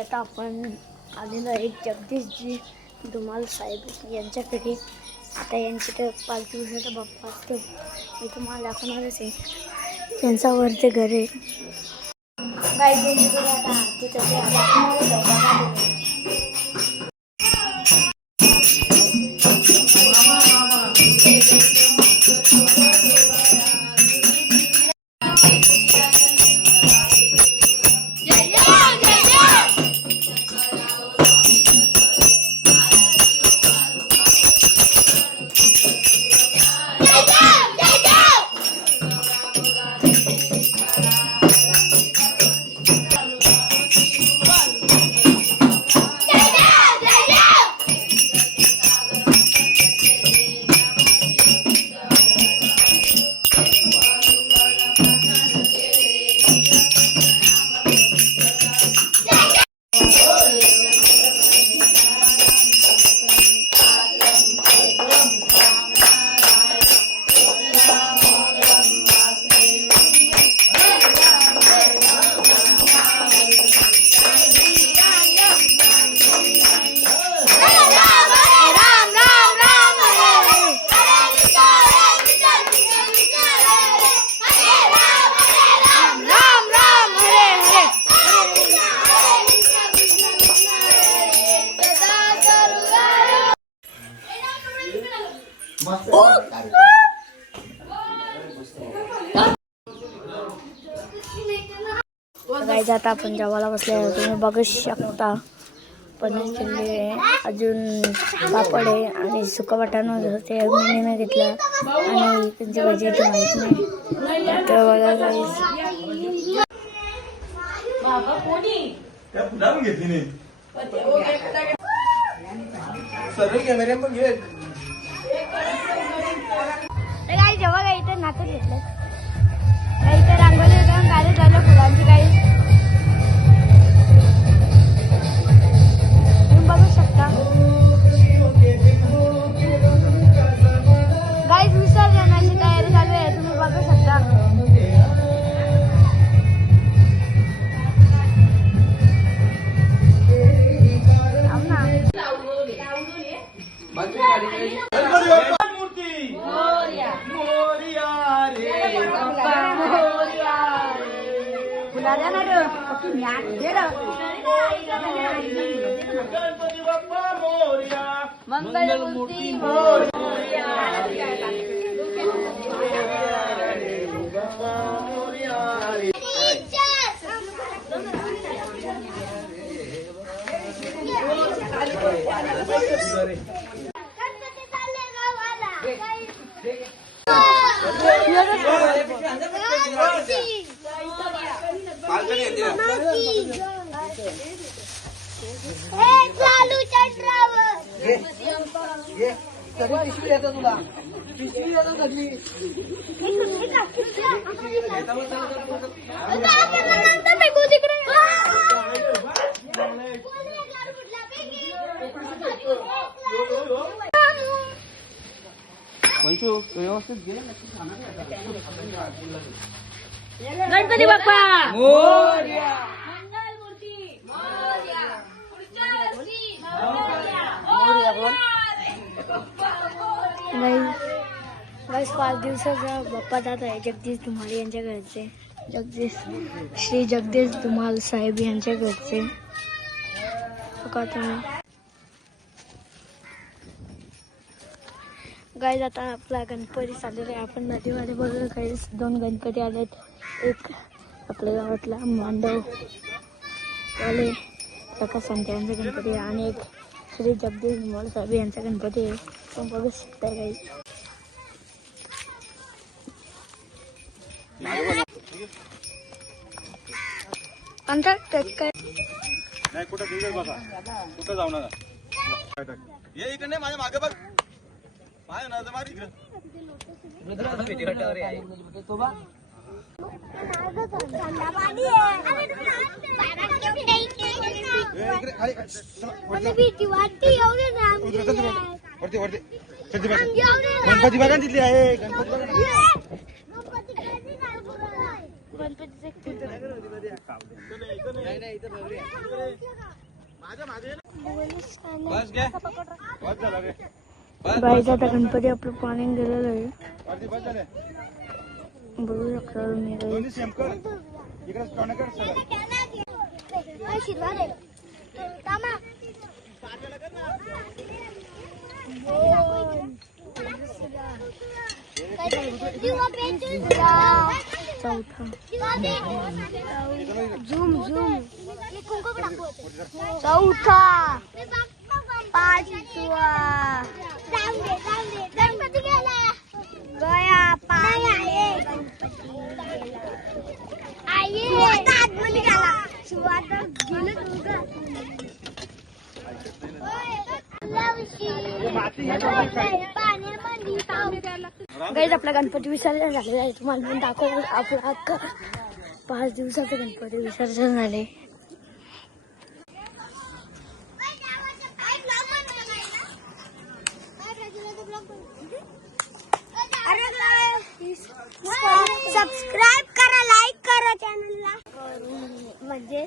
आता आपण आलेलो एक जगदीशजी धुमाल साहेब यांच्याकडे. आता यांची तर 5 दिवसाचा बाप्पा असते. मी तुम्हाला दाखवणारच आहे. त्यांचा वरती घर आहे. गाईज आता आपण जेवायला बसले. तुम्ही बघू शकता पनीर चिल्ली आहे, अजून पापड आहे आणि सुका वाटाणा ते मम्मीने घेतलं आणि त्यांची भाजी तर माहीत नाही. तर बघा गाईज जेव्हा काही इथे नातून घेतलं काही तर रांगोळी वगैरे काढत झालं फुलांची. काही तुम्ही बघू शकता गाईज विसर्जनाची तयारी चालू आहे. तुम्ही बघू शकता. मंगलमूर्ती मोरया. गणपती बाप्पा मोरया. मंगलमूर्ती मोरया. पुढच्या वर्षी मोरया. 5 दिवसाचा बाप्पा दादा आहे जगदीश धुमाल यांच्या घरचे. श्री जगदीश धुमाल साहेब यांच्या घरचे. बघा तुम्ही गाईज आता आपला गणपती चाललेला आहे. आपण नदीमध्ये बघू काही 2 गणपती आलेत. एक आपल्या गावातला मांडव वाले काका सांगते यांचा गणपती आहे आणि एक श्री जगदीश धुमाल साहेब यांचा गणपती आहे. तुम्ही बघू शकता काही. काय नाही कुठं बघा कुठं जाऊ नका. ये इकडे माझ्या मागे बघ. पाय ना मार इकडे. गणपती बघा तिथली आहे. गणपती गाईज आता गणपती आपलं पाणी गेलेलं आहे. बघू शकता तुम्ही गाईज. चौथा चौथा पाचवा गणपती गेला गया गाईज आपला गणपती विसर्जन झालेला आहे. तुम्हाला पण दाखव. आपला अख्खा 5 दिवसाचे गणपती विसर्जन झाले. सबस्क्राईब करा, लाईक करा चॅनलला म्हणजे